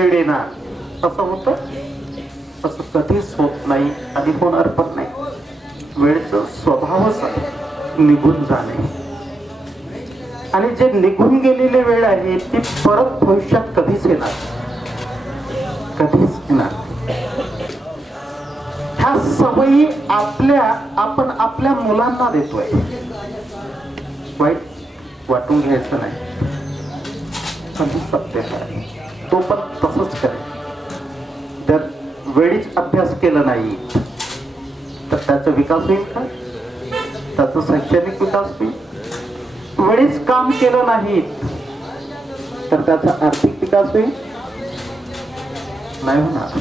वेळ येणार असं होतं, असं कधीच होत नाही आणि होणार पण नाही. वेळेचा स्वभावच आहे निघून जाणे, आणि जे निघून गेलेली वेळ आहे ती परत भविष्यात कधीच येणार, कधीच येणार. ह्या सवयी आपण आपल्या मुलांना देतोय. वाईट वाटून घ्यायचं नाही, पण सत्य आहे. तो पण तसंच करेल. जर वेळीच अभ्यास केला नाही तर त्याचा विकास होईल का? त्याचा शैक्षणिक विकास होईल. वेळीच काम केलं नाही तर त्याचा आर्थिक विकास होईल, नाही होणार.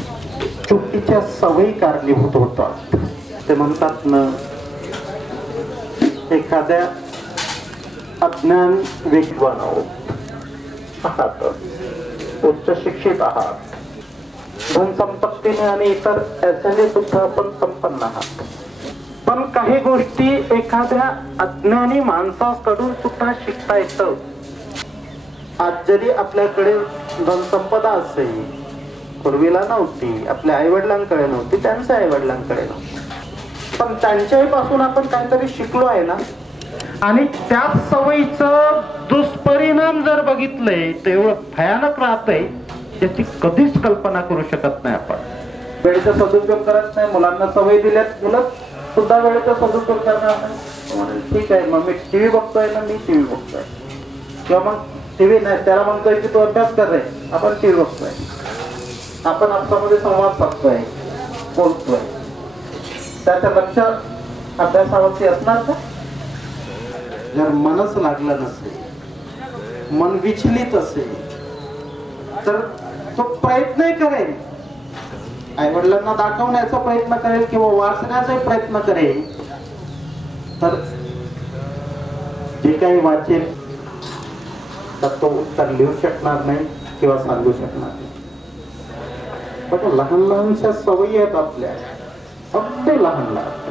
चुकीच्या सवयी कारणीभूत होतात. ते म्हणतात ना, एखाद्या अज्ञान विद्वान आहात, उच्च शिक्षित आहात, धन संपत्तीने आणि इतर याच्याने सुद्धा आपण संपन्न आहात, पण काही गोष्टी एखाद्या अज्ञानी माणसाकडून सुद्धा शिकता येतं. आज जरी आपल्याकडे धनसंपदा असेल, पूर्वीला नव्हती, आपल्या आई वडिलांकडे नव्हती, त्यांच्या आई वडिलांकडे नव्हती, पण त्यांच्याही पासून आपण काहीतरी शिकलो आहे ना. आणि त्याच सवयीचं दुष्परिणाम जर बघितले तेवढं भयानक राहतंय, त्याची कधीच कल्पना करू शकत नाही आपण. वेळेचा सदुपयोग करत नाही, मुलांना सवय दिल्यात, मुलं सुद्धा वेळेचा सदुपयोग करणार नाही. ठीक आहे, मग मी टीव्ही बघतोय ना, मी टीव्ही बघतोय, किंवा मग टीव्ही नाही, त्याला म्हणतोय की तो अभ्यास कर रे, आपण टीव्ही बघतोय, आपण आपल्यामध्ये संवाद साधतोय, बोलतोय, त्याच्या लक्ष अभ्यासावरती असणार का? जर मनच लागलं नसेल, मन विचलित असेल, तर तो प्रयत्नही करेल, आई वडिलांना दाखवण्याचा प्रयत्न करेल किंवा वाचण्याचा प्रयत्न करेल, तर जे काही वाचेल तर तो उत्तर लिहू शकणार नाही किंवा सांगू शकणार नाही. पण लहान लहानशा सवयी आहेत आपल्या, अगदी लहान लहान,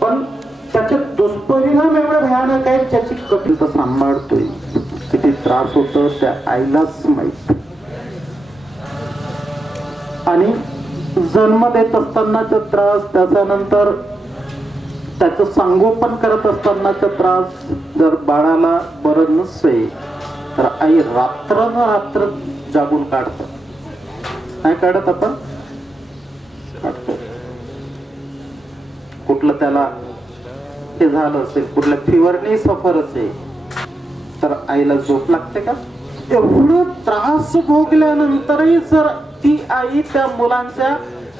पण त्याचे दुष्परिणाम एवढे भयानक आहेत, त्याची कठीण सांभाळतोय, किती त्रास होतो त्या आईलाच माहित. आणि जन्म देत असतानाचा त्रास, त्याच्यानंतर त्याचं संगोपन करत असतानाचा त्रास, जर बाळाला बरं नसेल तर आई रात्र जागून काढत, नाही काढत, आपण काढतो. कुठलं त्याला ते झालं असेल, कुठल्या फिवरने सफर असेल तर आईला झोप लागते का? एवढं त्रास भोगल्यानंतरही जर ती आई त्या मुलांच्या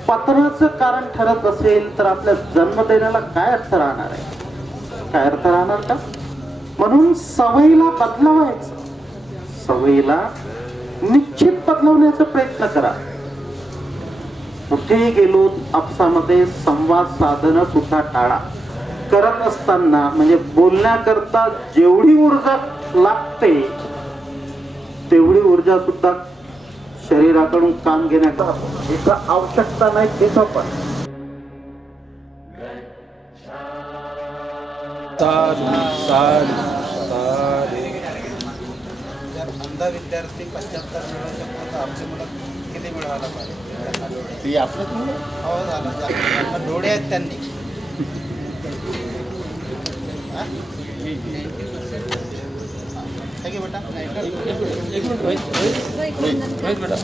पतनाचं कारण ठरत असेल तर आपल्या जन्म देण्याला काय अर्थ राहणार आहे? काय अर्थ राहणार का? म्हणून सवयीला बदलवायचं, सवयीला निश्चित बदलवण्याचा प्रयत्न करा. कुठेही गेलो आपसामध्ये संवाद साधन सुद्धा टाळा. करत असताना म्हणजे बोलण्याकरता जेवढी ऊर्जा लागते तेवढी ऊर्जा सुद्धा शरीराकडून काम घेण्याचा जिथं आवश्यकता नाही तिथं पण. अंधा विद्यार्थी 75 मिळवू शकतो तर आपली मुलं किती मिळवायला पाहिजे? ती आपलंच हो झालं, त्यांना डोळे आहेत त्यांनी. बेटा बेटा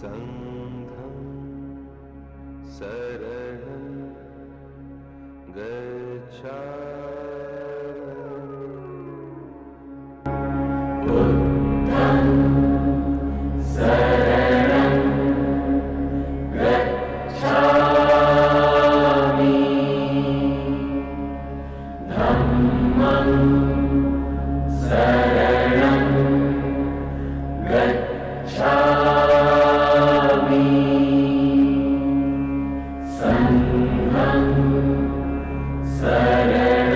संघं शरणं गच्छामि बुद्धं शरणं गच्छामि धम्मं शरणं गच्छामि संघं शरणं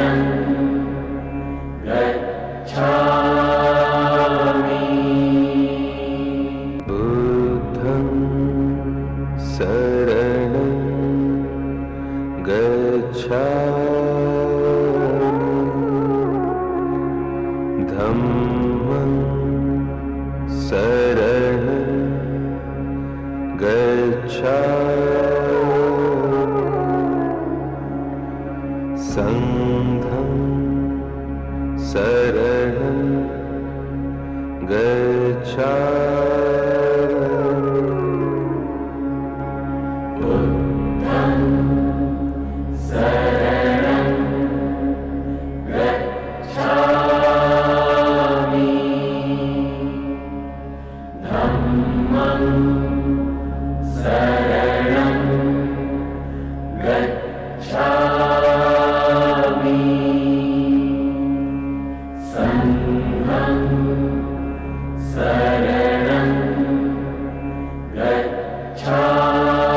शरणं गच्छामि धम्मं शरणं गच्छामि संघं शरणं गच्छामि बुद्धं शरणं गच्छामि धम्मं शरणं गच्छामि संघं शरणं गच्छामि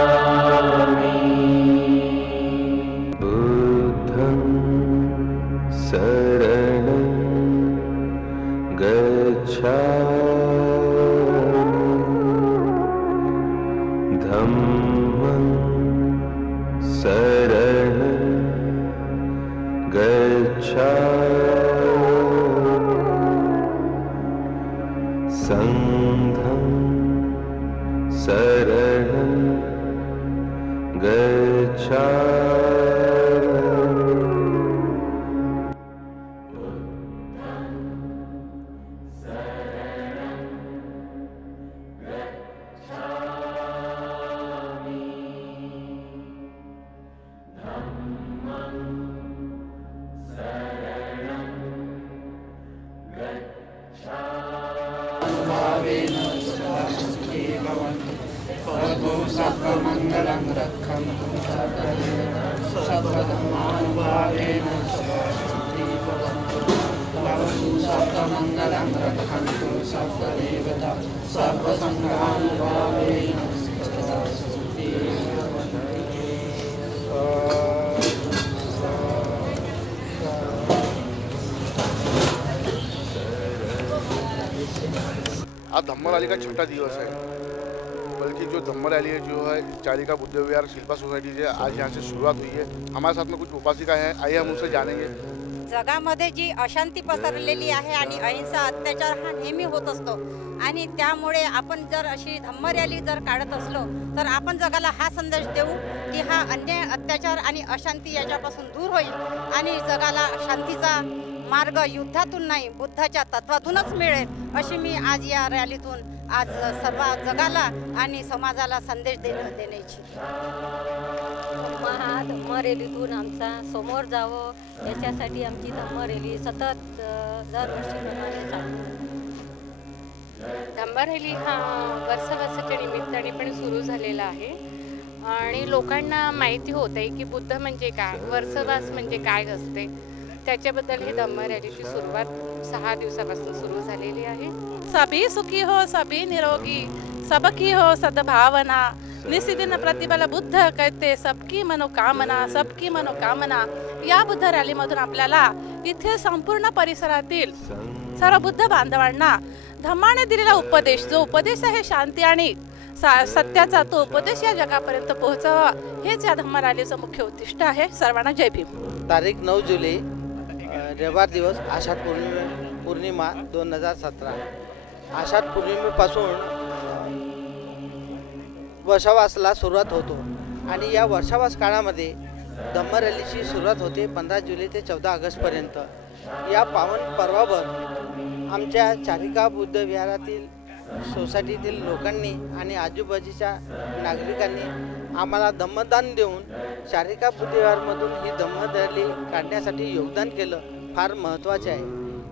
बुद्धं शरणं गच्छामि धम्मं शरणं गच्छामि संघं शरणं सर्वमङ्गलं रक्षन्तु सर्वधर्मानुभावेन सर्वमङ्गलं रक्षन्तु सर्वदेवता सर्वसङ्घानुभावेन आज धम्म रैली का छठा दिवस है, बल्कि जो धम्म रैली है जो है चारिका बुद्ध विहार शिल्पा सोसायटी से आज यहाँ से शुरुआत हुई है। हमारे साथ में कुछ उपासिका हैं, आइए हम उनसे जानेंगे। जगामध्ये जी अशांती पसरलेली आहे आणि अहिंसा अत्याचार हा नेहमी होत असतो आणि त्यामुळे आपण जर अशी धम्म रॅली जर काढत असलो तर आपण जगाला हा संदेश देऊ की हा अन्याय अत्याचार आणि अशांती याच्यापासून दूर होईल आणि जगाला शांतीचा मार्ग युद्धातून नाही बुद्धाच्या तत्वातूनच मिळेल अशी मी आज या रॅलीतून आज सर्व जगाला आणि समाजाला संदेश देण्याची हा धम्म रॅलीतून आमचा समोर जावं याच्यासाठी आमची धम्म रॅली सतत दरवर्षीप्रमाणे चालू. धम्म रॅली हा वर्षाच्या निमित्ताने पण सुरू झालेला आहे आणि लोकांना माहिती होत आहे की बुद्ध म्हणजे काय, वर्षवास म्हणजे काय असते, त्याच्याबद्दल ही धम्म रॅलीची सुरुवात 6 दिवसापासून सुरू झालेली आहे. सभी सुखी हो, सभी निरोगी, सबकी हो सद्भावना, निस्सिदिन प्रतिबल बुद्ध कहते सबकी मनोकामना. या बुद्ध रॅलीमधून आपल्याला इथे संपूर्ण परिसरातील सर्व बुद्ध बांधवांना धम्माने दिलेला उपदेश, जो उपदेश आहे शांती आणि सत्याचा, तो उपदेश या जगापर्यंत पोहोचावा हेच या धम्म रॅलीचं मुख्य उद्दिष्ट आहे. सर्वांना जय भीम. तारीख 9 जुलै रविवार दिवस आषाढ पौर्णिमा 2017. आषाढ पौर्णिमेपासून वर्षावासला सुरुवात होतो आणि या वर्षावास काळामध्ये धम्म रॅलीची सुरुवात होते 15 जुलै ते 14 ऑगस्टपर्यंत. या पावन पर्वावर आमच्या चारिका बुद्ध विहारातील सोसायटीतील लोकांनी आणि आजूबाजूच्या नागरिकांनी आम्हाला धम्मदान देऊन चारिका बुद्ध विहारमधून ही धम्म रॅली काढण्यासाठी योगदान केलं, फार महत्त्वाचे आहे.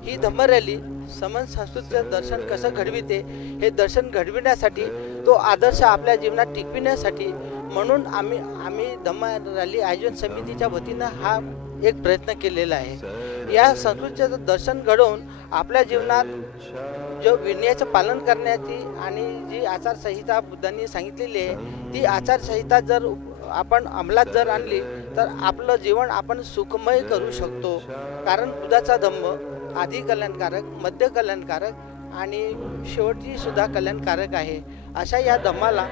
ही धम्म रॅली समन संस्कृतीचं दर्शन कसं घडविते हे दर्शन घडविण्यासाठी, तो आदर्श आपल्या जीवनात टिकविण्यासाठी म्हणून आम्ही धम्म रॅली आयोजन समितीच्या वतीनं हा एक प्रयत्न केलेला आहे. या संस्कृतीचं दर्शन घडवून आपल्या जीवनात जो विनयाचं पालन करण्याची आणि जी आचारसंहिता बुद्धांनी सांगितलेली आहे ती आचारसंहिता जर आपण अंमलात जर आणली तर आपलं जीवन आपण सुखमय करू शकतो. कारण बुद्धाचा धम्म आधी कल्याणकारक, मध्य कल्याणकारक आणि शेवटी सुद्धा कल्याणकारक आहे. अशा या धम्माला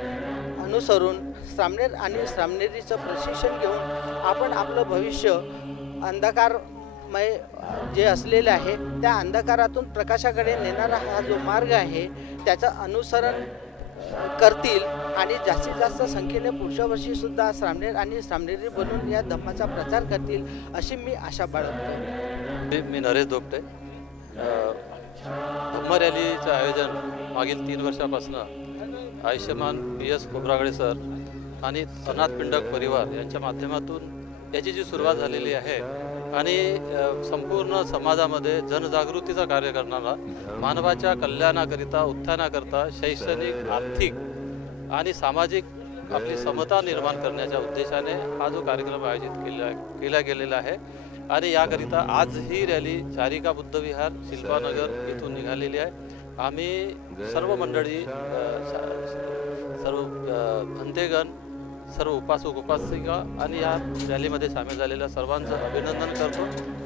अनुसरून सामनेर आणि सामनेरीचं प्रशिक्षण घेऊन आपण आपलं भविष्य अंधकारमय जे असलेले आहे त्या अंधकारातून प्रकाशाकडे नेणारा हा जो मार्ग आहे त्याचं अनुसरण करतील आणि जास्तीत जास्त संख्येने पुढच्या वर्षीसुद्धा सामनेर आणि सामनेरी बनून या धम्माचा प्रचार करतील अशी मी आशा बाळगतो. मी नरेश दोपटे. धम्म रॅलीचं आयोजन मागील 3 वर्षापासून आयुष्यमान PS खोब्रागडे सर आणि अनाथ पिंडक परिवार यांच्या माध्यमातून याची जी सुरुवात झालेली आहे आणि संपूर्ण समाजामध्ये जनजागृतीचं कार्य करणारा, मानवाच्या कल्याणाकरिता, उत्थानाकरता शैक्षणिक, आर्थिक आणि सामाजिक आपली समता निर्माण करण्याच्या उद्देशाने हा जो कार्यक्रम आयोजित केला गेलेला आहे. आणि याकरिता आज ही रॅली चारिका बुद्धविहार शिल्पानगर इथून निघालेली आहे. आम्ही सर्व मंडळी, सर्व भंतेगण, सर्व उपासक उपासिका आणि या रॅलीमध्ये सामील झालेल्या सर्वांचं अभिनंदन करतो.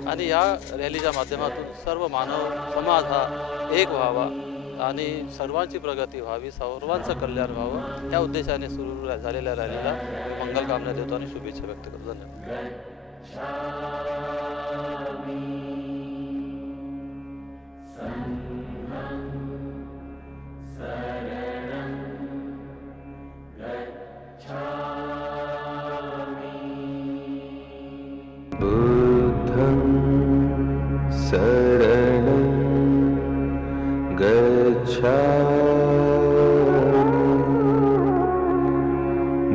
आणि या रॅलीच्या माध्यमातून सर्व मानव समाज हा एक व्हावा आणि सर्वांची प्रगती व्हावी, सर्वांचं कल्याण व्हावं या उद्देशाने सुरू झालेल्या रॅलीला मंगलकामना देतो आणि शुभेच्छा व्यक्त करतो. धन्यवाद. बुद्धं शरणं गच्छामि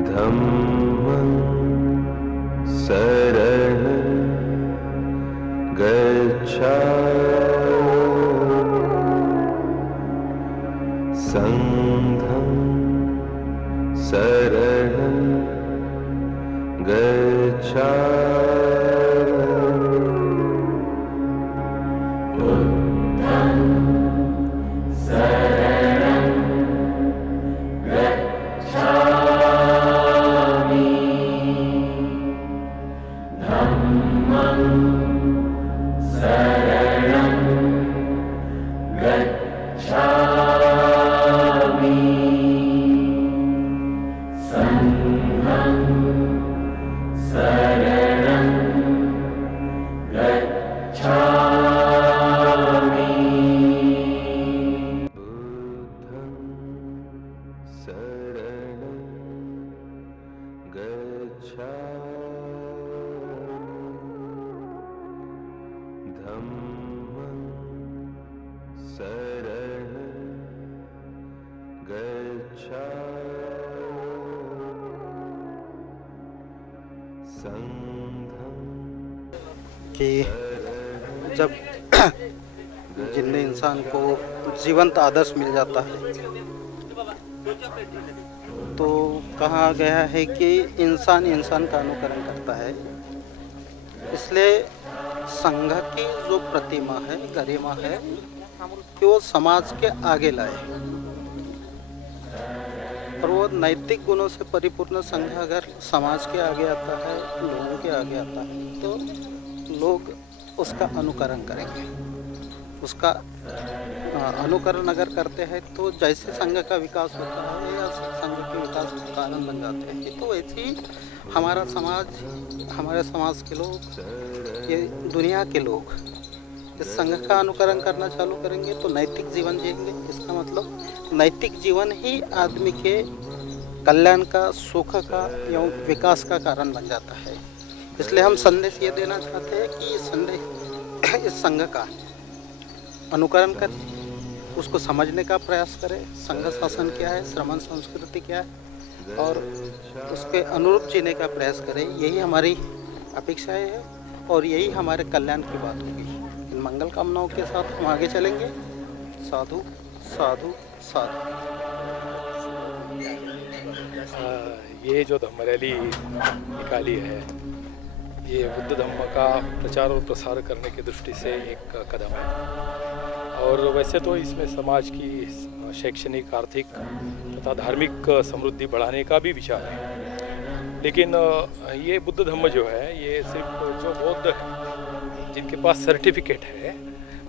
धम्मं शरणं गच्छामि संघं शरणं गच्छामि कि जब जिंदा इंसान को जीवंत आदर्श मिल जाता है तो कहा गया है कि इंसान इंसान का अनुकरण करता है। इसलिए संघ की जो प्रतिमा है, गरिमा है कि वो समाज के आगे लाए और वो नैतिक गुणों से परिपूर्ण संघ अगर समाज के आगे आता है, लोगों के आगे आता है तो लोग उसका अनुकरण करेंगे। उसका अनुकरण अगर करते हैं तो जैसे संघ का विकास होता है या संघ के विकास का कारण बन जाते हैं, तो वैसे ही हमारा समाज, हमारे समाज के लोग, ये दुनिया के लोग इस संघ का अनुकरण करना चालू करेंगे तो नैतिक जीवन जिएंगे। इसका मतलब नैतिक जीवन ही आदमी के कल्याण का, सुख का एवं विकास का कारण बन जाता है। इसलिए हम संदेश ये देना चाहते हैं कि इस संघ का अनुकरण करें, उसको समझने का प्रयास करें। संघ शासन क्या है, श्रमण संस्कृति क्या है और उसके अनुरूप जीने का प्रयास करें। यही हमारी अपेक्षाएं है और यही हमारे कल्याण की बात होगी। इन मंगल कामनाओं के साथ हम आगे चलेंगे। साधु साधु साधु। ये जो धम्म रैली निकाली है, ये बुद्ध धम्म का प्रचार और प्रसार करने की दृष्टि से एक कदम है और वैसे तो इसमें समाज की शैक्षणिक, आर्थिक तथा धार्मिक समृद्धि बढ़ाने का भी विचार है। लेकिन ये बुद्ध धम्म जो है ये सिर्फ जो बौद्ध है, जिनके पास सर्टिफिकेट है,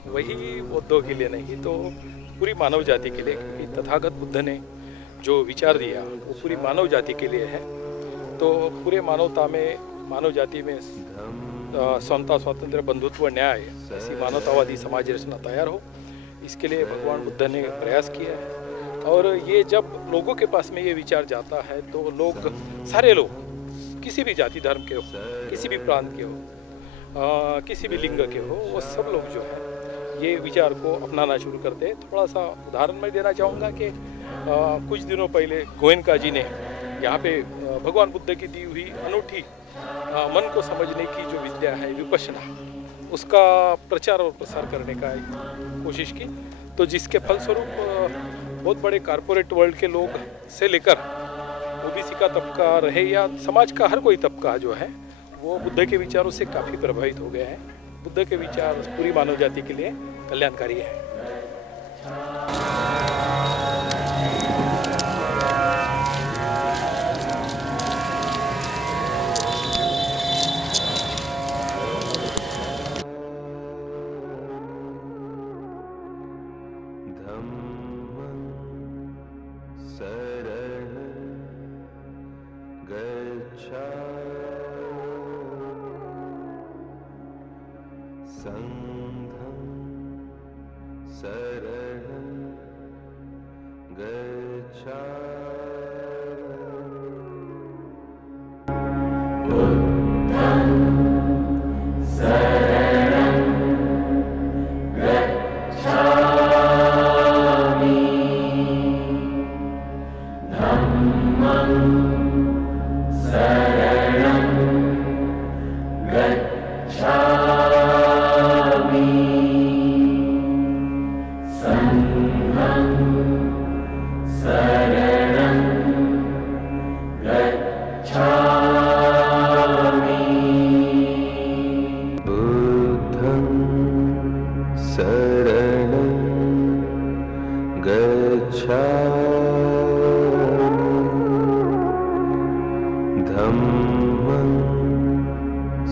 वही बौद्धों के लिए नहीं तो पूरी मानव जाति के लिए, क्योंकि तथागत बुद्ध ने जो विचार दिया वो पूरी मानव जाति के लिए है। तो पूरे मानवता में, मानव जाति में समता, स्वातंत्र्य, बंधुत्व, न्याय ऐसी मानवतावादी समाज रचना तैयार हो, इसके लिए भगवान बुद्ध ने प्रयास किया है। और ये जब लोगों के पास में ये विचार जाता है तो लोग, सारे लोग, किसी भी जाति धर्म के हो, किसी भी प्रांत के हो, किसी भी लिंग के हो, वो सब लोग जो है ये विचार को अपनाना शुरू करते हैं। थोड़ा सा उदाहरण मैं देना चाहूँगा कि कुछ दिनों पहले गोयनका जी ने यहाँ पे भगवान बुद्ध की दी हुई अनूठी मन को समझने की जो विद्या है विपश्यना, उसका प्रचार और प्रसार करने का कोशिश की। तो जिसके फलस्वरूप बहुत बड़े कॉरपोरेट वर्ल्ड के लोग से लेकर ओबीसी का तबका रहे या समाज का हर कोई तबका जो है वो बुद्ध के विचारों से काफ़ी प्रभावित हो गए हैं। बुद्ध के विचार पूरी मानव जाति के लिए कल्याणकारी है। संघं शरणं गच्छामि। बुद्धं शरणं गच्छामि। धम्मं शरणं गच्छामि। संघं शरणं गच्छामि। बुद्धं शरणं गच्छामि। धम्मं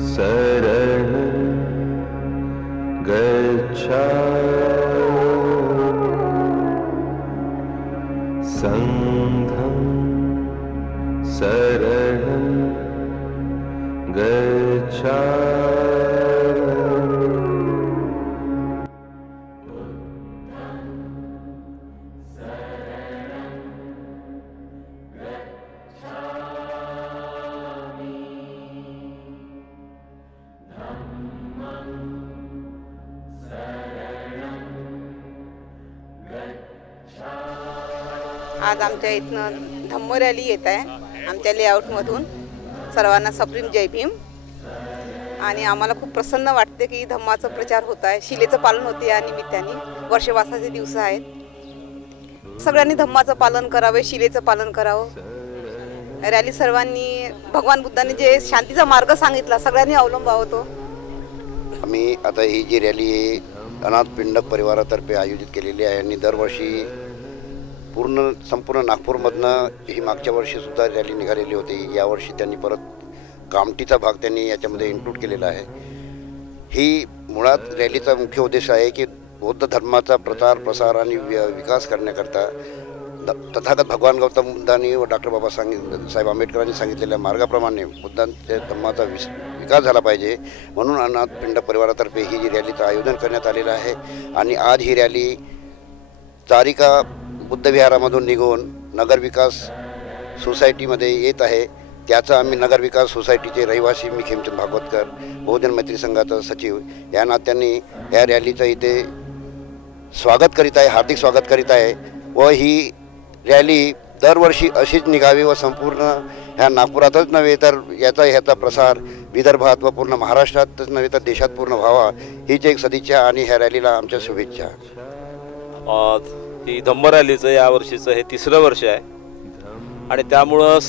शरणं गच्छामि। संघं शरणं आज आमच्या इथनं धम्म रॅली येत आहे आमच्या लेआउटमधून। सर्वांना सप्रेम जय भीम। आणि आम्हाला खूप प्रसन्न वाटते की धम्माचा प्रचार होत आहे, शिलेचं पालन होते या निमित्ताने। वर्षवासाचे दिवस आहेत, सगळ्यांनी धम्माचं पालन करावे, शिलेचं पालन करावं। रॅली सर्वांनी भगवान बुद्धांनी जे शांतीचा मार्ग सांगितला सगळ्यांनी अवलंबावा तो। आम्ही आता ही जी रॅली आहे अनाथ पिंडक परिवारातर्फे आयोजित केलेली आहे आणि दरवर्षी संपूर्ण नागपूरमधनं ही मागच्या वर्षीसुद्धा रॅली निघालेली होती। यावर्षी त्यांनी परत कामठीचा भाग त्यांनी याच्यामध्ये इन्क्लूड केलेला आहे। ही मुळात रॅलीचा मुख्य उद्देश आहे की बौद्ध धर्माचा प्रचार प्रसार आणि विकास करण्याकरता तथागत भगवान गौतम बुद्धांनी व डॉक्टर बाबासाहेब आंबेडकरांनी सांगितलेल्या मार्गाप्रमाणे बुद्धांच्या धर्माचा विकास झाला पाहिजे, म्हणून अनाथ पिंडक परिवारातर्फे ही जी रॅलीचं आयोजन करण्यात आलेलं आहे। आणि आज ही रॅली चारिका बुद्धविहारामधून निघून नगरविकास सोसायटीमध्ये येत आहे। त्याचा आम्ही नगरविकास सोसायटीचे रहिवासी, मी खेमचंद भागवतकर, बहुजन मैत्री संघाचा सचिव या नात्याने या रॅलीचं इथे स्वागत करीत आहे, हार्दिक स्वागत करीत आहे। व ही रॅली दरवर्षी अशीच निघावी व संपूर्ण ह्या नागपुरातच नव्हे तर ह्याचा प्रसार विदर्भात व पूर्ण महाराष्ट्रातच नव्हे तर देशात पूर्ण व्हावा, हीच एक सदिच्छा आणि ह्या रॅलीला आमच्या शुभेच्छा। ही धम्म रॅलीचं यावर्षीचं हे 3रं वर्ष आहे आणि त्यामुळंच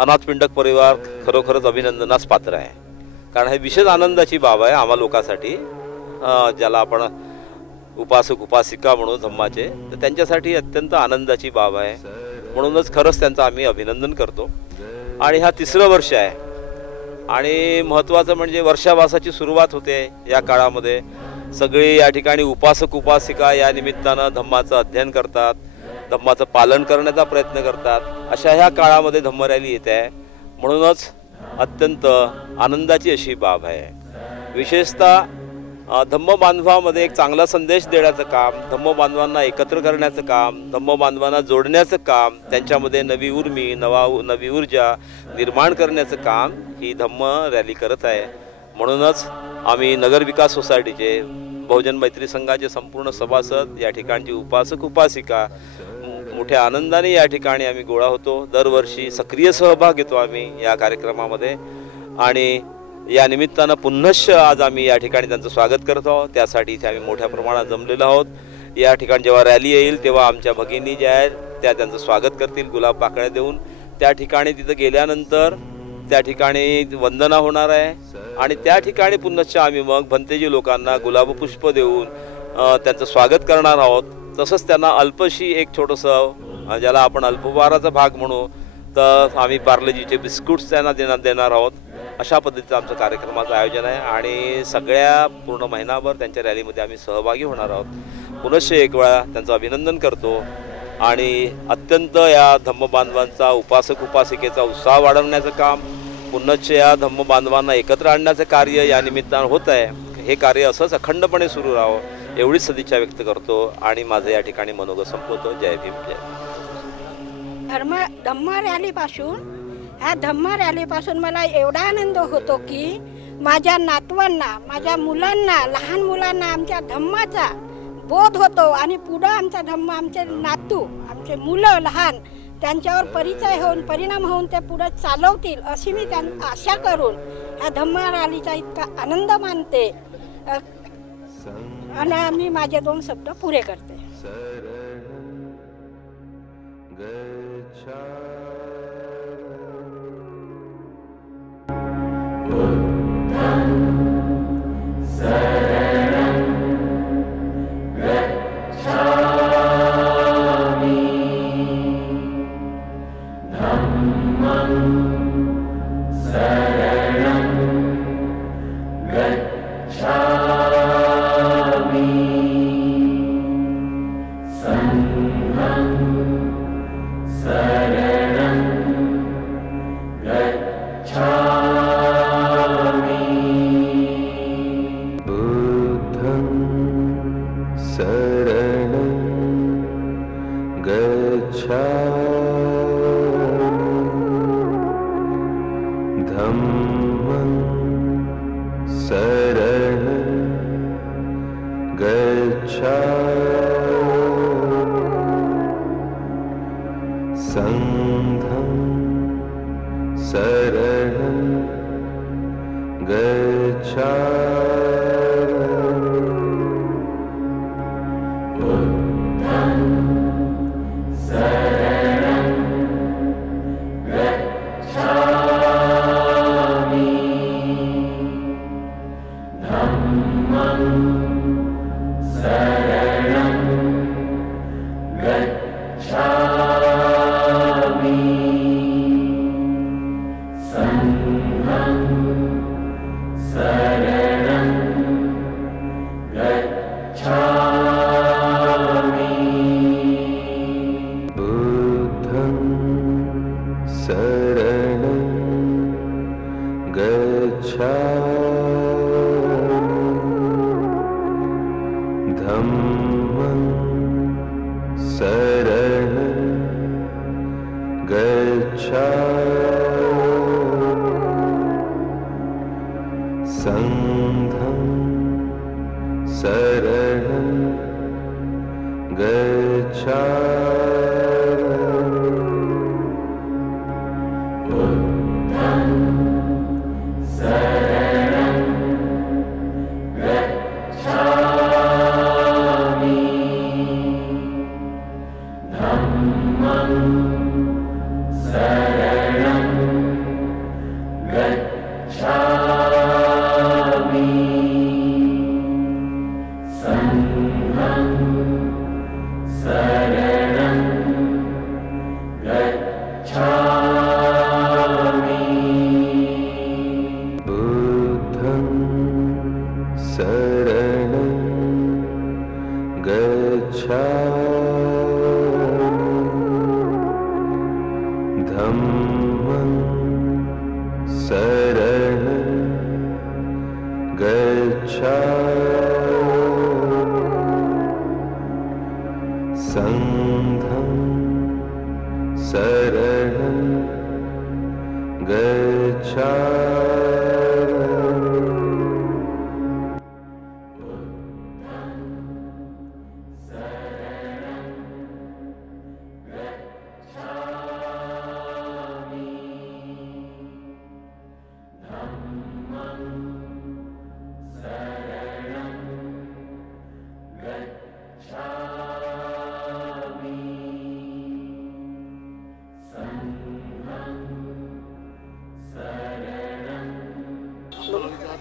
अनाथ पिंडक परिवार खरोखरच अभिनंदनास पात्र आहे। कारण हे विशेष आनंदाची बाब आहे आम्हा लोकांसाठी, ज्याला आपण उपासक उपासिका म्हणून धम्माचे, तर त्यांच्यासाठी अत्यंत आनंदाची बाब आहे। म्हणूनच खरंच त्यांचं आम्ही अभिनंदन करतो। आणि हा 3रं वर्ष आहे आणि महत्त्वाचं म्हणजे वर्षावासाची सुरुवात होते। या काळामध्ये सगळे या ठिकाणी उपासक उपासिका या निमित्तानं धम्माचं अध्ययन करतात, धम्माचं पालन करण्याचा प्रयत्न करतात. अशा ह्या काळामध्ये धम्म रॅली येत आहे, म्हणूनच अत्यंत आनंदाची अशी बाब आहे. विशेषतः धम्म बांधवामध्ये एक चांगला संदेश देण्याचं काम, धम्म बांधवांना एकत्र करण्याचं काम, धम्म बांधवांना जोडण्याचं काम, त्यांच्यामध्ये नवी उर्मी नवी ऊर्जा निर्माण करण्याचं काम ही धम्म रॅली करत आहे. म्हणूनच आम्ही नगरविकास सोसायटीचे बहुजन मैत्री संघाचे संपूर्ण सभासद, या ठिकाणची उपासक उपासिका मोठ्या आनंदाने या ठिकाणी आम्ही गोळा होतो. दरवर्षी सक्रिय सहभाग घेतो आम्ही या कार्यक्रमामध्ये आणि या निमित्तानं पुनश्च आज आम्ही या ठिकाणी त्यांचं स्वागत करत आहोत. त्यासाठी इथे आम्ही मोठ्या प्रमाणात जमलेलो आहोत. या ठिकाणी जेव्हा रॅली येईल तेव्हा आमच्या भगिनी ज्या आहेत त्या त्यांचं स्वागत करतील गुलाब पाकळ्या देऊन. त्या ठिकाणी तिथं गेल्यानंतर त्या ठिकाणी वंदना होणार आहे आणि त्या ठिकाणी पुनश्च आम्ही मग भंतेजी लोकांना गुलाब पुष्प देऊन त्यांचं स्वागत करणार आहोत. तसंच त्यांना अल्पशी एक छोटंसं ज्याला आपण अल्पहाराचा भाग म्हणू तर आम्ही पार्लेजीचे बिस्कुट्स त्यांना देणार आहोत. अशा पद्धतीचं आमचं कार्यक्रमाचं आयोजन आहे आणि सगळ्या पूर्ण महिनाभर त्यांच्या रॅलीमध्ये आम्ही सहभागी होणार आहोत. पुनश्च एक वेळा त्यांचं अभिनंदन करतो आणि अत्यंत या धम्म बांधवांचा उपासक उपासिकेचा उत्साह वाढवण्याचं काम, पुनश्च या धम्म बांधवांना एकत्र आणण्याचं कार्य या निमित्तानं होत आहे. हे कार्य असंच अखंडपणे सुरू राहावं एवढीच सदिच्छा व्यक्त करतो आणि माझं या ठिकाणी मनोगत संपवतो. जय भीम. जय. धम्म रॅलीपासून ह्या धम्म रॅलीपासून मला एवढा आनंद होतो की माझ्या नातवांना, माझ्या मुलांना, लहान मुलांना आमच्या धम्माचा बोध होतो आणि पुढं आमचा धम्म, आमचे नातू, आमचे मुलं लहान त्यांच्यावर परिचय होऊन परिणाम होऊन ते पुढं चालवतील अशी मी आशा करून ह्या धम्म रॅलीचा इतका आनंद मानते आणि मी माझे 2 शब्द पुरे करते. शरणं गच्छामि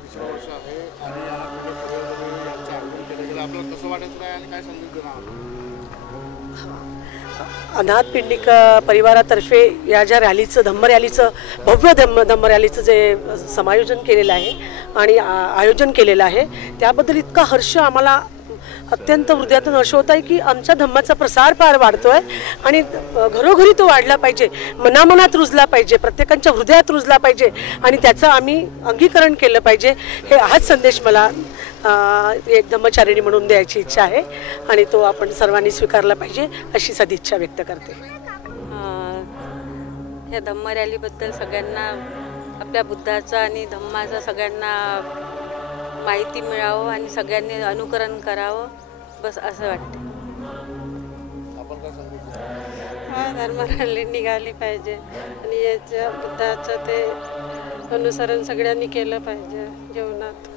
तिसरं वर्ष आहे आणि अनाथ पिंडक परिवाराने यांचं आगमन केलं गेलं. आपल्याला कसं वाटायचं आहे आणि काय संदेश देणार? अनाथ पिंडिक परिवारातर्फे या ज्या रॅलीचं धम्म रॅलीचं भव्य धम्म रॅलीचं जे समायोजन केलेलं आहे आणि आयोजन केलेलं आहे त्याबद्दल इतका हर्ष आम्हाला अत्यंत हृदयातून हर्ष होत आहे की आमच्या धम्माचा प्रसार फार वाढतो आहे आणि घरोघरी तो वाढला पाहिजे, मनामनात रुजला पाहिजे, प्रत्येकाच्या हृदयात रुजला पाहिजे आणि त्याचं आम्ही अंगीकरण केलं पाहिजे. हे हाच संदेश मला एक धम्मचारिणी म्हणून द्यायची इच्छा आहे आणि तो आपण सर्वांनी स्वीकारला पाहिजे अशी सदिच्छा व्यक्त करते. ह्या धम्म रॅलीबद्दल सगळ्यांना आपल्या बुद्धाचा आणि धम्माचा सगळ्यांना माहिती मिळावं आणि सगळ्यांनी अनुकरण करावं बस असं वाटतं. धर्म रॅली निघाली पाहिजे आणि याच्या बुद्धाचं ते अनुसरण सगळ्यांनी केलं पाहिजे जीवनात.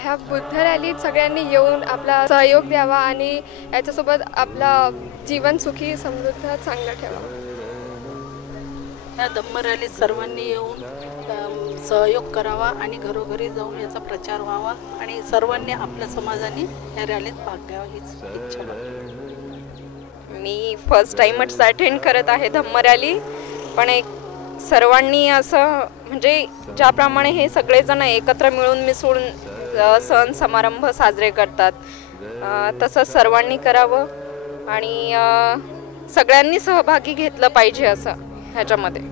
ह्या बुद्ध रॅलीत सगळ्यांनी येऊन आपला सहयोग द्यावा आणि याच्यासोबत आपला जीवन सुखी समृद्ध चांगलं ठेवा. या धम्म रॅलीत सर्वांनी येऊन सहयोग करावा आणि घरोघरी जाऊन याचा प्रचार व्हावा आणि सर्वांनी आपल्या समाजाने या रॅलीत भाग घ्यावा हीच इच्छा आहे. मी फर्स्ट टाइमच अटेंड करत आहे धम्म रॅली, पण एक सर्वांनी असं म्हणजे ज्याप्रमाणे हे सगळेजण एकत्र मिळून मिसळून सण समारंभ साजरे करतात तसंच सर्वांनी करावं आणि सगळ्यांनी सहभागी घेतलं पाहिजे असं ह्याच्यामध्ये.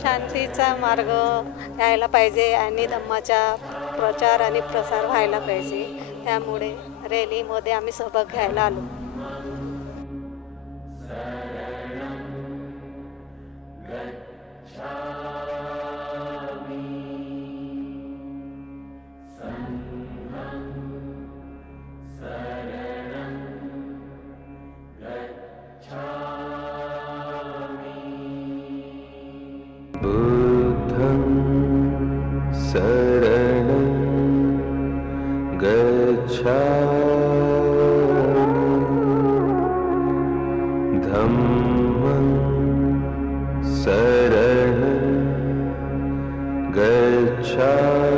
शांतीचा मार्ग यायला पाहिजे आणि धम्माचा प्रचार आणि प्रसार व्हायला पाहिजे. त्यामुळे रॅलीमध्ये आम्ही सहभाग घ्यायला आलो. बुद्धं शरणं गच्छामि धम्मं शरणं गच्छामि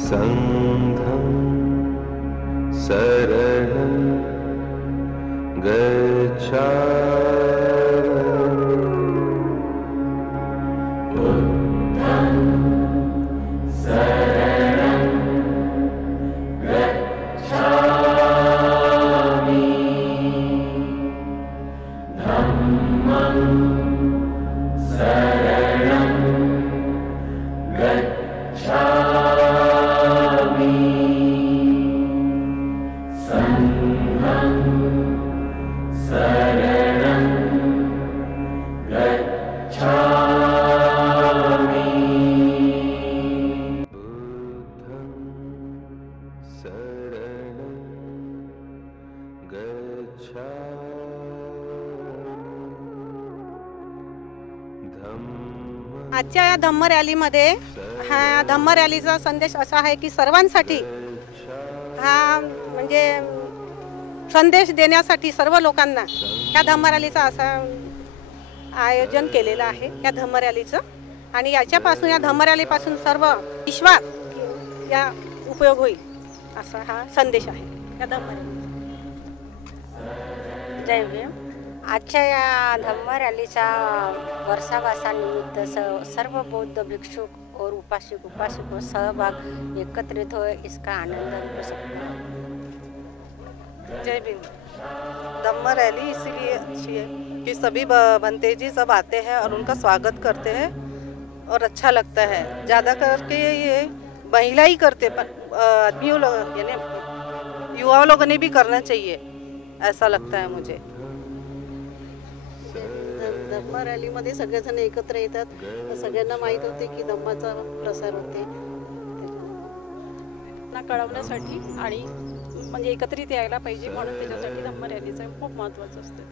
संघं शरणं गच्छामि आजच्या या धम्म रॅलीमध्ये हा धम्म रॅलीचा संदेश असा आहे की सर्वांसाठी हा म्हणजे संदेश देण्यासाठी सर्व लोकांना या धम्म रॅलीचा असा आयोजन केलेलं आहे या धम्म रॅलीचं आणि याच्यापासून या धम्म रॅलीपासून सर्व विश्वात या उपयोग होईल असा हा संदेश आहे या धम्म रॅलीचा. जय भीम. आजच्या या धम्म रॅलीचा वर्षावासानिमित्त सर्व बौद्ध भिक्षुक और उपासक सहभाग एकत्रित हो इसका आनंद हो सकता है. जय भीम. धम्म रैली इसीलिए अच्छी है कि सभी बनते जी सब आते हैं और उनका स्वागत करते हैं और अच्छा लगता है. ज़्यादा करके ये महिला ही करते, आदमियों लोग यानी युवा लोगों ने भी करना चाहिए, ऐसा लगता है मुझे। धम्म रॅलीमध्ये सगळेजण एकत्र येतात, सगळ्यांना माहीत होते की धम्माचा प्रसार होते ना कळवण्यासाठी आणि म्हणजे एकत्रित यायला पाहिजे म्हणून त्याच्यासाठी धम्म रॅलीचं खूप महत्त्वाचं असतं।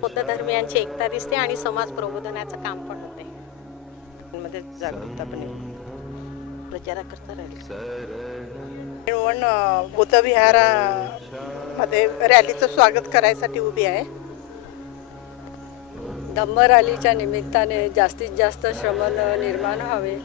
बौद्ध धर्मियांची एकता दिसते आणि समाज प्रबोधनाचं काम पण होते, मध्ये जागरूकता पण प्रचाराकरता राहिली। बुद्ध विहारामध्ये रॅलीचं स्वागत करायसाठी उभी आहे। धम्म रॅलीच्या निमित्ताने जास्तीत जास्त श्रमण निर्माण व्हावे।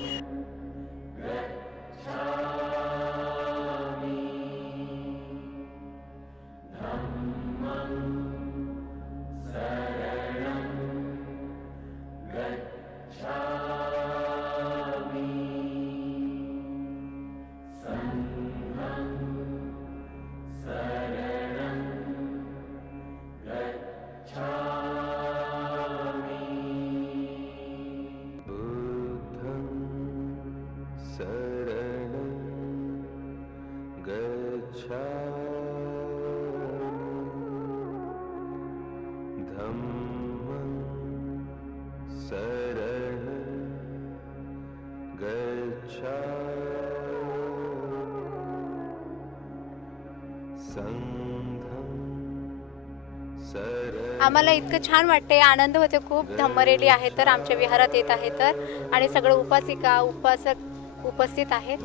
आम्हाला इतकं छान वाटते, आनंद होते खूप। धम्म रॅली आहे तर आमच्या विहारात येत आहे तर, आणि सगळे उपासिका उपासक उपस्थित आहेत।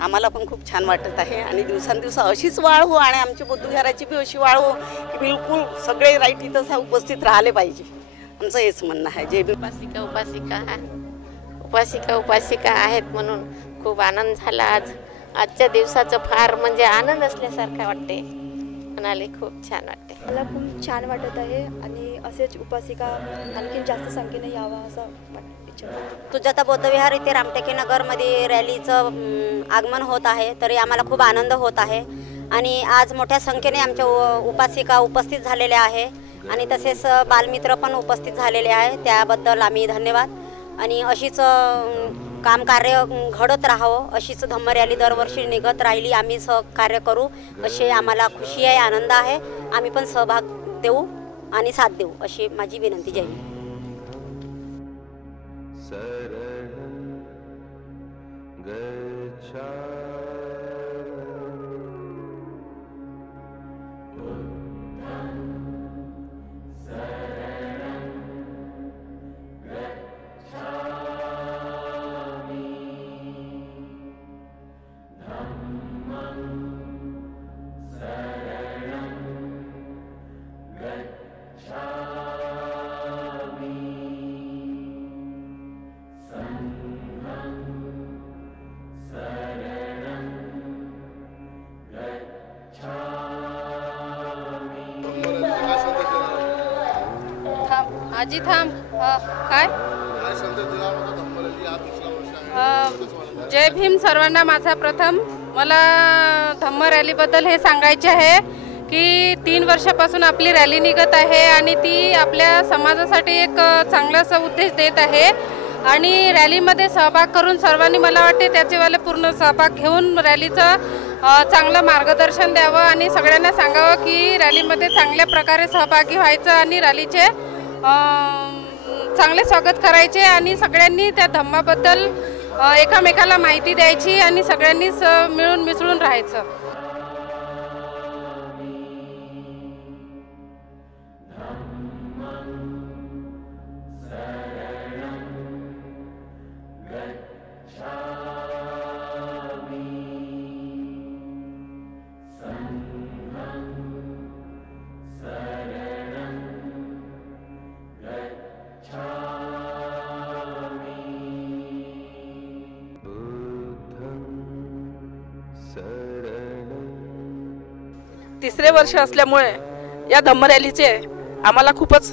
आम्हाला पण खूप छान वाटत आहे आणि दिवसांदिवस अशीच वाढ हो आणि आमची बौद्ध विहाराची बी अशी वाढ हो की बिलकुल सगळे राईट इथं उपस्थित राहिले पाहिजे, आमचं हेच म्हणणं आहे। जे उपासिका आहेत म्हणून खूप आनंद झाला। आजच्या दिवसाचं फार म्हणजे आनंद असल्यासारखं वाटते, मनाला खूप छान वाटते। मला खूप छान वाटत आहे आणि असेच उपासिका आणखी जास्त संख्येने यावा असं सुजाता बौद्ध विहार इथे रामटेके नगरमध्ये रॅलीचं आगमन होत आहे, तरी आम्हाला खूप आनंद होत आहे आणि आज मोठ्या संख्येने आमच्या उपासिका उपस्थित झालेल्या आहे आणि तसेच बालमित्र पण उपस्थित झालेले आहे, त्याबद्दल आम्ही धन्यवाद। आणि अशीच कामकार्य घडत राहावं, अशीच धम्म रॅली दरवर्षी निघत राहिली, आम्ही सहकार्य करू अशी आम्हाला खुशी आहे, आनंद आहे। आम्ही पण सहभाग देऊ आणि साथ देऊ अशी माझी विनंती। जय हिंद। आजी थांब काय जय भीम सर्वांना। माझा प्रथम मला धम्म रॅलीबद्दल हे सांगायचे आहे की 3 वर्षापासून आपली रॅली निघत आहे आणि ती आपल्या समाजासाठी एक चांगलासा उद्देश देत आहे आणि रॅलीमध्ये सहभाग करून सर्वांनी मला वाटते त्याचेवाले पूर्ण सहभाग घेऊन रॅलीचं चांगलं मार्गदर्शन द्यावं आणि सगळ्यांना सांगावं की रॅलीमध्ये चांगल्या प्रकारे सहभागी व्हायचं आणि रॅलीचे चांगले स्वागत करायचे आणि सगळ्यांनी त्या धम्माबद्दल एकामेकाला माहिती द्यायची आणि सगळ्यांनी मिळून मिसळून राहायचं। तिसरे वर्ष असल्यामुळे या धम्म रॅलीचे आम्हाला खूपच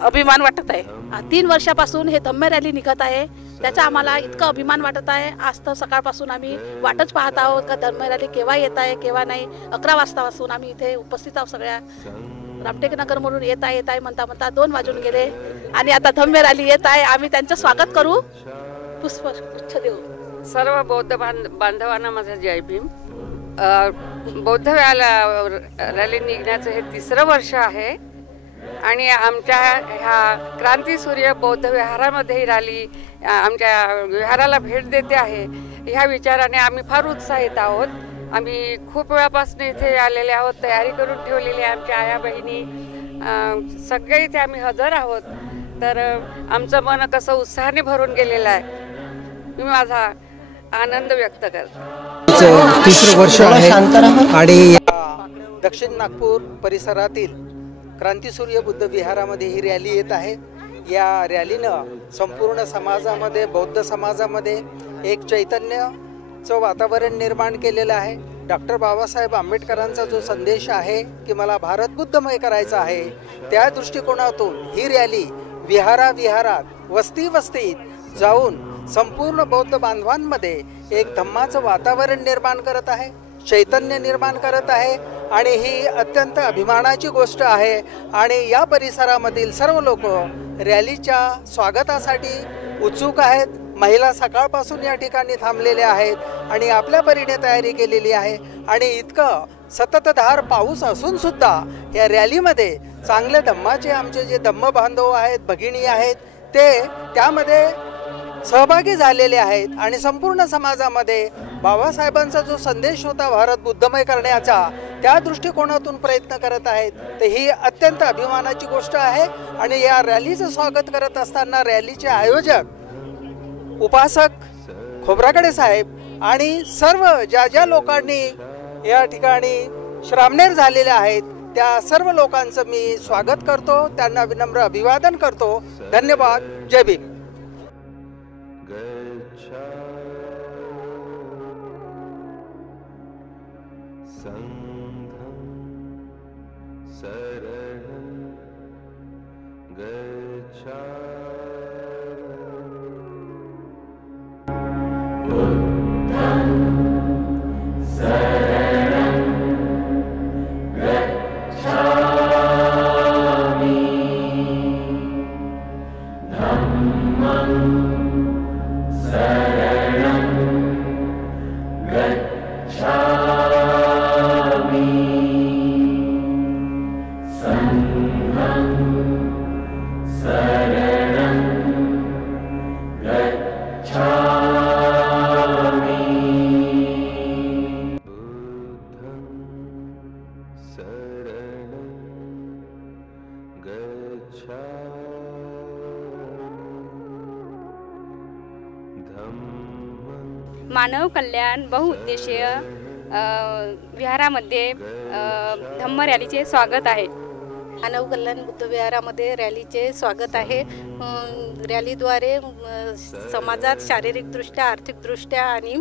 अभिमान वाटत आहे। 3 वर्षापासून हे धम्म रॅली निघत आहे, त्याचा आम्हाला इतका अभिमान वाटत आहे। आज तर सकाळपासून आम्ही वाटच पाहत आहोत का धम्म रॅली केव्हा येत आहे केव्हा नाही। 11 वाजतापासून आम्ही इथे उपस्थित आहोत, सगळ्या रामटेक नगरमधून येत आहे म्हणता म्हणता 2 वाजून गेले आणि आता धम्म रॅली येत आहे। आम्ही त्यांचं स्वागत करू, पुष्पगुच्छ देऊ। सर्व बौद्ध बांधवांना माझा जय भीम. बौद्ध रॅली निघण्याचं हे 3रं वर्ष आहे आणि आमच्या ह्या क्रांतीसूर्य बौद्ध विहारामध्ये ही रॅली आमच्या विहाराला भेट देते आहे. ह्या विचाराने आम्ही फार उत्साहित आहोत. आम्ही खूप वेळापासून इथे आलेले आहोत, तयारी करून ठेवलेली आहे. आमच्या आया बहिणी सगळे इथे आम्ही हजर आहोत. तर आमचं मन कसं उत्साहाने भरून गेलेलं आहे. मी माझा आनंद व्यक्त करते. 3रं वर्ष आहे आणि दक्षिण नागपूर परिसरातील क्रांतीसूर्य बुद्ध विहारामध्ये ही रॅली येत आहे. या रॅलीनं संपूर्ण समाजामध्ये, बौद्ध समाजामध्ये एक चैतन्याचं वातावरण निर्माण केलेलं आहे. डॉक्टर बाबासाहेब आंबेडकरांचा जो संदेश आहे की मला भारत बुद्धमय करायचा आहे, त्या दृष्टिकोनातून ही रॅली विहारात वस्तीत जाऊन संपूर्ण बौद्ध बांधवांमध्ये एक धम्माचं वातावरण निर्माण करत आहे, चैतन्य निर्माण करत आहे आणि ही अत्यंत अभिमानाची गोष्ट आहे. आणि या परिसरामधील सर्व लोक रॅलीच्या स्वागतासाठी उत्सुक आहेत. महिला सकाळपासून या ठिकाणी थांबलेल्या आहेत आणि आपल्या परीने तयारी केलेली आहे. आणि इतकं सततधार पाऊस असून सुद्धा या रॅलीमध्ये चांगले धम्माचे आमचे जे धम्म बांधव आहेत, भगिनी आहेत, ते त्यामध्ये सहभागी झालेले आहेत आणि संपूर्ण समाजामध्ये बाबासाहेबांचा जो संदेश होता भारत बुद्धमय करण्याचा, त्या दृष्टिकोनातून प्रयत्न करत आहेत. तर ही अत्यंत अभिमानाची गोष्ट आहे. आणि या रॅलीचं स्वागत करत असताना रॅलीचे आयोजक उपासक खोब्रागडे साहेब आणि सर्व ज्या लोकांनी या ठिकाणी श्रामणेर झालेले आहेत, त्या सर्व लोकांचं मी स्वागत करतो, त्यांना विनम्र अभिवादन करतो. धन्यवाद. जय भीम. संघं शरणं गच्छामि. बुद्धं शरणं गच्छामि. धम्मं शरणं गच्छामि. संघं शरणं गच्छामि. बुद्धं शरणं गच्छामि. धम्मं मानव कल्याण बहुउद्देशीय विहारामध्ये धम्म रॅलीचे स्वागत आहे. मानव कल्याण बुद्ध विहारामध्ये रॅलीचे स्वागत आहे. रॅलीद्वारे समाजात शारीरिकदृष्ट्या, आर्थिकदृष्ट्या आणि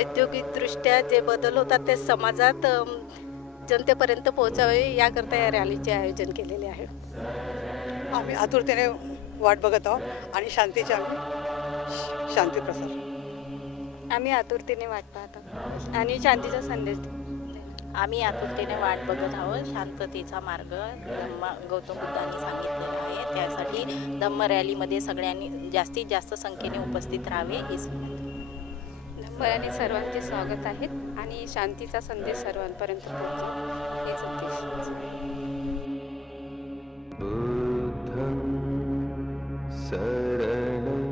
औद्योगिकदृष्ट्या जे बदल होतात ते समाजात जनतेपर्यंत पोहोचावे याकरता या रॅलीचे आयोजन केलेले आहे. आम्ही आतुरतेने वाट बघत आहोत आणि शांतीचे आम्ही शांती प्रसार. आम्ही आतुरतेने वाट पाहत आहोत आणि शांतीचा संदेश. आम्ही आतुरतेने वाट बघत आहोत. शांततेचा मार्ग गौतम बुद्धांनी सांगितलेला आहे. त्यासाठी धम्म रॅलीमध्ये सगळ्यांनी जास्तीत जास्त संख्येने उपस्थित राहावे हेच. धम्म रॅली सर्वांचे स्वागत आहेत आणि शांतीचा संदेश सर्वांपर्यंत पोहोचवा हेच उद्देश. बुद्धं शरणं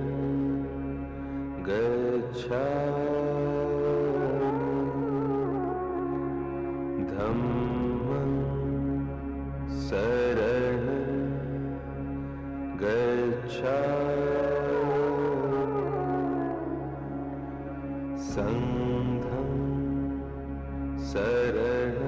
गच्छामि. धम्मं शरणं गच्छामि. संघं शरणं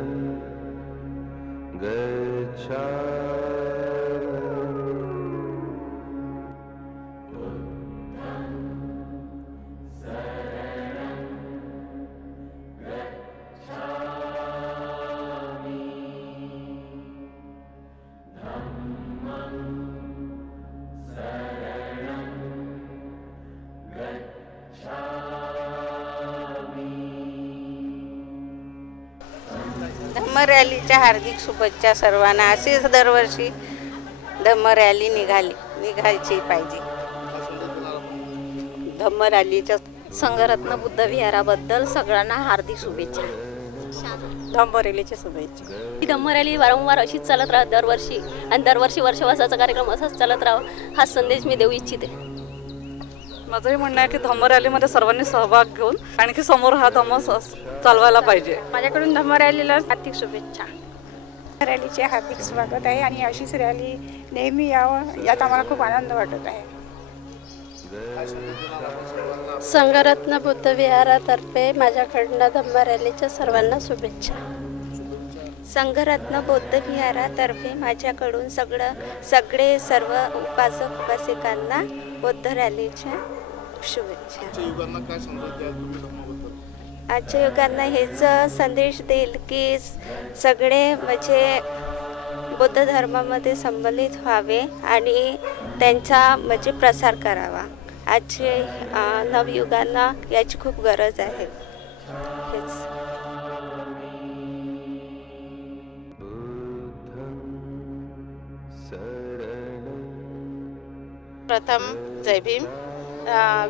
धम्म रॅलीच्या हार्दिक शुभेच्छा सर्वांना. अशीच दरवर्षी धम्म रॅली निघायची पाहिजे. धम्म रॅलीच्या संघरत्न बुद्ध विहाराबद्दल सगळ्यांना हार्दिक शुभेच्छा. धम्म रॅलीच्या शुभेच्छा. ही धम्म रॅली वारंवार अशीच चालत राहत दरवर्षी, आणि दरवर्षी वर्षवासाचा कार्यक्रम असाच चालत राहावा हा संदेश मी देऊ इच्छिते. माझंही म्हणणं आहे की धम्म रॅलीमध्ये सर्वांनी सहभाग घेऊन आणखी समोर हा धम्म चालवायला पाहिजे. माझ्याकडून धम्म रॅलीला हार्दिक शुभेच्छा. रॅलीचे हार्दिक स्वागत आहे आणि अशीच रॅली नेहमी यावं यात आम्हाला खूप आनंद वाटत आहे. संघरत्न बुद्ध विहारातर्फे माझ्याकडनं धम्म रॅलीच्या सर्वांना शुभेच्छा. संघरत्न बौद्ध विहारातर्फे माझ्याकडून सगळे सर्व उपासक उपासिकांना बौद्ध रॅलीच्या शुभेच्छा. आजच्या युगांना हेच संदेश देईल की सगळे म्हणजे बौद्ध धर्मामध्ये संबंधित व्हावे आणि त्यांचा म्हणजे प्रसार करावा. आजचे नवयुगांना याची खूप गरज आहे. हेच. प्रथम जय भीम.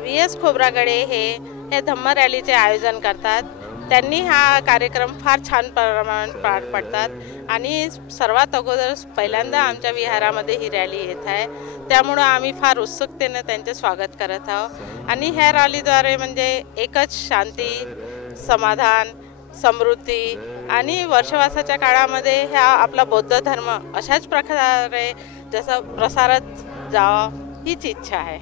VS खोब्रागडे हे धम्म रॅलीचे आयोजन करतात. त्यांनी हा कार्यक्रम फार छान प्रमाणात पार पाडतात आणि सर्वात अगोदर पहिल्यांदा आमच्या विहारामध्ये ही रॅली येत आहे. त्यामुळं आम्ही फार उत्सुकतेने त्यांचे स्वागत करत आहोत आणि ह्या रॅलीद्वारे म्हणजे एकच शांती, समाधान, समृद्धी आणि वर्षवासाच्या काळामध्ये ह्या आपला बौद्ध धर्म अशाच प्रकारे जसं प्रसारत जावं हीच इच्छा आहे.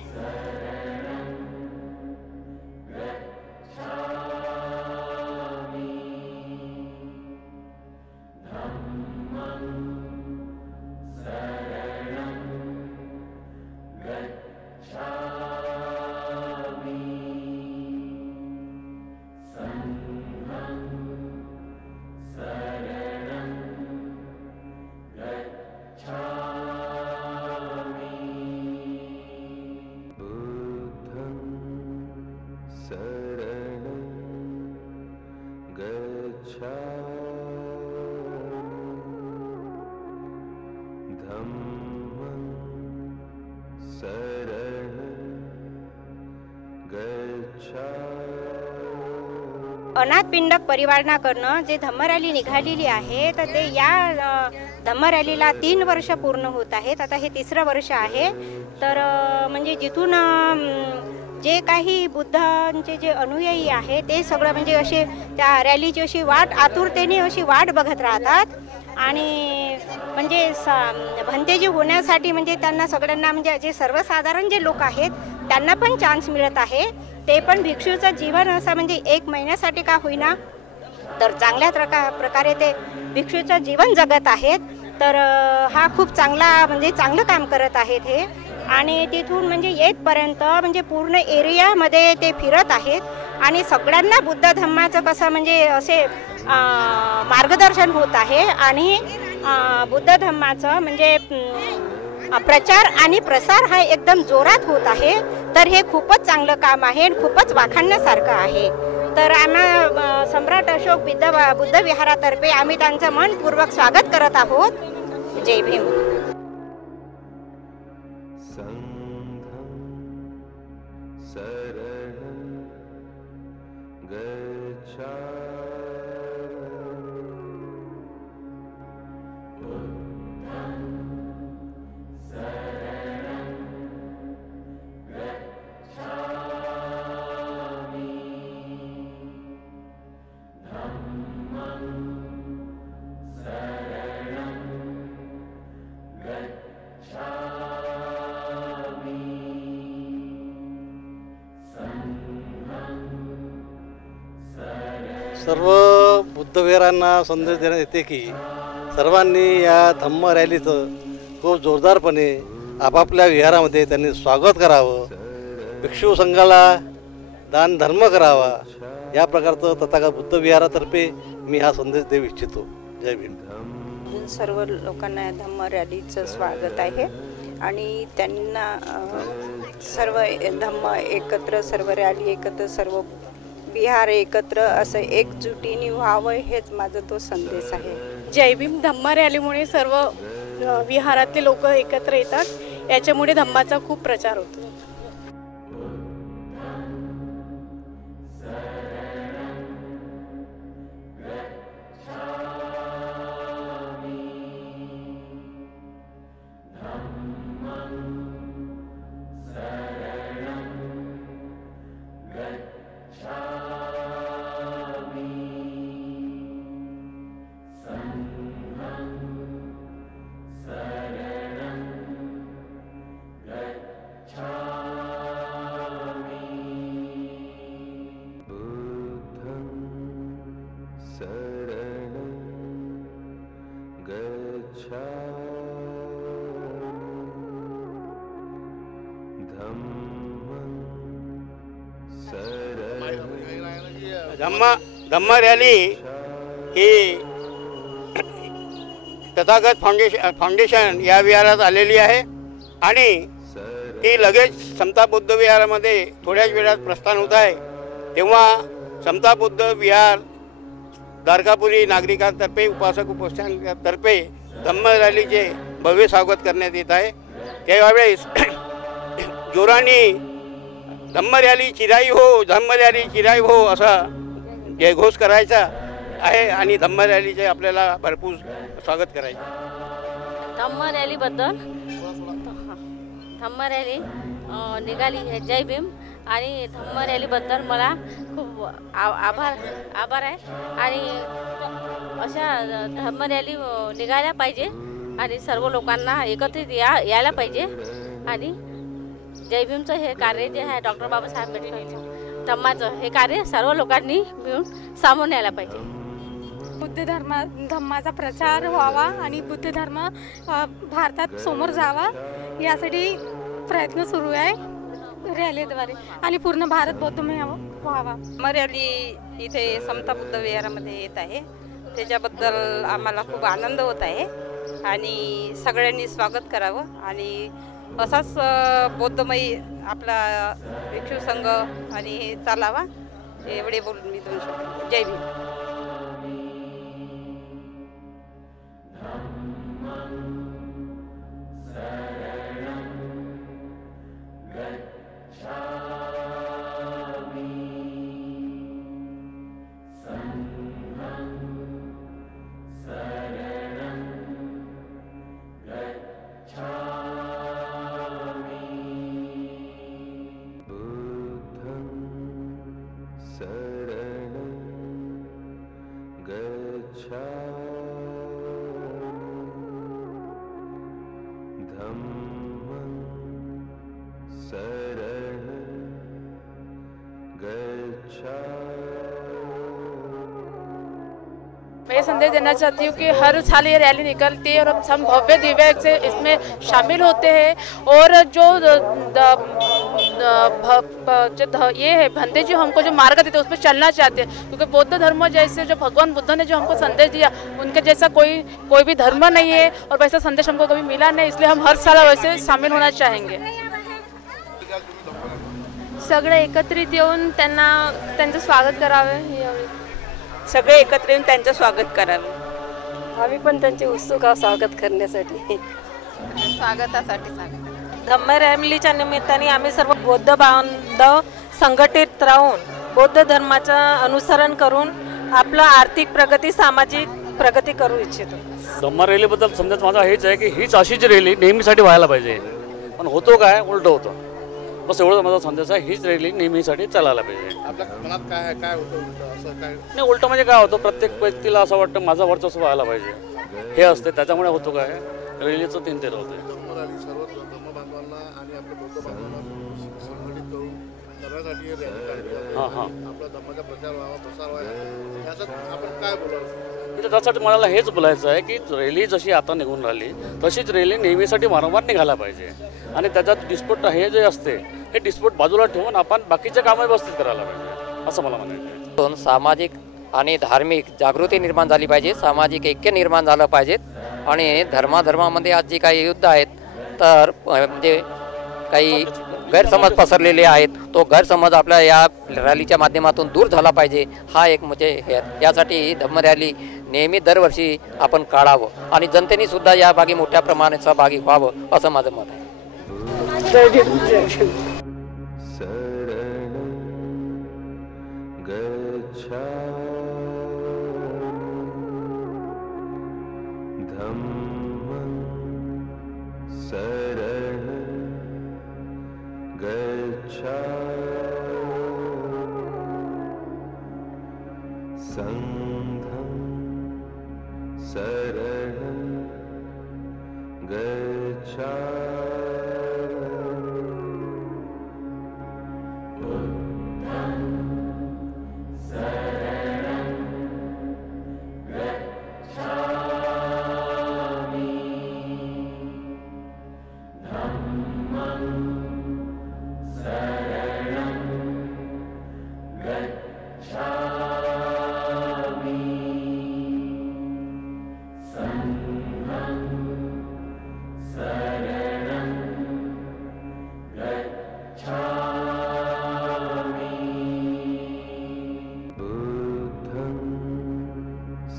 अनाथ पिंडक परिवारणा करणं जे धम्म रॅली निघालेली आहे तर ते या धम्म रॅलीला 3 वर्ष पूर्ण होत आहेत. आता हे 3रं वर्ष आहे. तर म्हणजे जिथून जे काही बुद्धांचे जे अनुयायी आहे ते सगळं म्हणजे असे त्या रॅलीची अशी आतुरतेने अशी वाट बघत राहतात आणि म्हणजे भंतेजी होण्यासाठी म्हणजे त्यांना सगळ्यांना म्हणजे जे सर्वसाधारण जे लोक आहेत त्यांना पण चान्स मिळत आहे. ते पण भिक्षूचं जीवन असं म्हणजे 1 महिन्यासाठी का होईना तर चांगल्या प्रकारे ते भिक्षूचं जीवन जगत आहेत. तर हा खूप चांगलं काम करत आहेत हे. आणि तिथून म्हणजे येतपर्यंत म्हणजे पूर्ण एरियामध्ये ते फिरत आहेत आणि सगळ्यांना बुद्ध धम्माचं कसं म्हणजे असे मार्गदर्शन होत आहे आणि बुद्ध धम्माचं म्हणजे प्रचार आणि प्रसार हा एकदम जोरात होत आहे. तर हे खूपच चांगलं काम आहे आणि खूपच वाखाणण्यासारखं आहे. तर आम्हा सम्राट अशोक बुद्ध विहारातर्फे आम्ही त्यांचं मनपूर्वक स्वागत करत आहोत. जय भीम. सर्व बुद्धविहारांना संदेश देण्यात येते की सर्वांनी या धम्म रॅलीचं खूप जोरदारपणे आपापल्या विहारामध्ये त्यांनी स्वागत करावं. भिक्षू संघाला दान धर्म करावा. या प्रकारचं तथागत बुद्ध विहारातर्फे मी हा संदेश देऊ इच्छितो. जय भीम. सर्व लोकांना धम्म रॅलीचं स्वागत आहे आणि त्यांना सर्व धम्म एकत्र, सर्व रॅली एकत्र, सर्व विहार एकत्र असं एकजुटीने व्हावं हेच माझा तो संदेश आहे. जय भीम. धम्म रॅलीमुळे सर्व विहारातले लोक एकत्र येतात. याच्यामुळे धम्माचा खूप प्रचार होतो. धम्म रॅली ही तथागत फाउंडेशन या विहारात आलेली आहे आणि ती लगेच समता बुद्ध विहारामध्ये थोड्याच वेळात प्रस्थान होत आहे। तेव्हा समता बुद्ध विहार द्वारकापुरी नागरिकांतर्फे उपासक उपासकांतर्फे धम्म रॅलीचे भव्य स्वागत करण्यात येत आहे। त्यावेळेस जोराने धम्म रॅली चिराई हो, धम्म रॅली चिराई हो असा जयघोष करायचा आहे आणि धम्म रॅलीचे आपल्याला भरपूर स्वागत करायचे। धम्म रॅलीबद्दल धम्म रॅली निघाली आहे, जय भीम। आणि धम्म रॅलीबद्दल मला खूप आभार आहे आणि अशा धम्म रॅली निघायला पाहिजे आणि सर्व लोकांना एकत्रित यायला पाहिजे आणि जय भीमचं हे कार्य जे आहे डॉक्टर बाबासाहेब आंबेडकरांचं धम्माचं हे कार्य सर्व लोकांनी मिळून सामोरं न्यायला पाहिजे। बुद्ध धम्माचा प्रचार व्हावा आणि बुद्ध धर्म भारतात समोर जावा यासाठी प्रयत्न सुरू आहे रॅलीद्वारे आणि पूर्ण भारत बौद्धमय व्हावा। रॅली इथे समता बुद्ध विहारामध्ये येत आहे, त्याच्याबद्दल आम्हाला खूप आनंद होत आहे आणि सगळ्यांनी स्वागत करावं आणि असाच बौद्धमय आपला भिक्षू संघ आणि चालावा एवढे बोलून मी 2 शब्द जय भीम। मैं ये संदेश देना चाहती हूँ कि हर साल ये रैली निकलती है और हम भव्य दिव्य से इसमें शामिल होते हैं और जो ये है बंदे जो हमको जो मार्ग देते हैं उस पर चलना चाहते हैं क्योंकि बौद्ध धर्म जैसे जो भगवान बुद्ध ने जो हमको संदेश दिया उनके जैसा कोई भी धर्म नहीं है और वैसा संदेश हमको कभी मिला नहीं, इसलिए हम हर साल वैसे शामिल होना चाहेंगे। सगळे एकत्रित येऊन त्यांचं स्वागत करावे, सगळे एकत्र येऊन त्यांचं स्वागत करावे। आम्ही पण त्यांचे उत्सुक आहोत स्वागत करण्यासाठी, स्वागतासाठी। धम्म रॅलीच्या निमित्ताने आम्ही सर्व बौद्ध बांधव संघटित राहून बौद्ध धर्माचं अनुसरण करून आपलं आर्थिक प्रगती सामाजिक प्रगती करू इच्छितो। धम्म रॅलीबद्दल संदेश माझा हेच आहे की हीच अशीच रॅली नेहमीसाठी व्हायला पाहिजे, पण होतो काय उलट होतं, बस एवढा माझा संदेश आहे। हीच रॅली नेहमीसाठी चालायला पाहिजे। आपल्या मनात काय होतं असं काय नाही, उलट म्हणजे काय होतं प्रत्येक व्यक्तीला असं वाटतं माझा वर्चस्व व्हायला पाहिजे हे असते, त्याच्यामुळे होतो काय रॅलीचं 3 तेर होते। सर्व धर्म बांधवांना आणि आपल्या बौद्ध बांधवांना संघटित करून करण्यासाठी आपला धर्माचा प्रचार व्हावा प्रसार व्हावा याचं आपण काय बोलावं? त्यासाठी मला हेच बोलायचं आहे की रॅली जशी आता निघून राहिली तशीच रॅली नेहमीसाठी वारंवार निघायला पाहिजे आणि त्याच्यात डिस्प्यूट हे जे असते हे डिस्प्यूट बाजूला ठेवून आपण बाकीचे कामं व्यवस्थित करायला पाहिजे असं मला म्हणायचं आहे। सामाजिक आणि धार्मिक जागृती निर्माण झाली पाहिजे, सामाजिक ऐक्य निर्माण झालं पाहिजेत आणि धर्मामध्ये आज जी काही युद्ध आहेत तर म्हणजे काही गैरसमज पसरलेले आहेत, तो गैरसमज आपल्या या रॅलीच्या माध्यमातून दूर झाला पाहिजे हा एक म्हणजे यासाठी धम्म रॅली नेहमी दरवर्षी आपण काढावं आणि जनतेने सुद्धा या भागी मोठ्या प्रमाणात सहभागी व्हावं असं माझं मत आहे। गच्छामि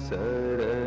शरणं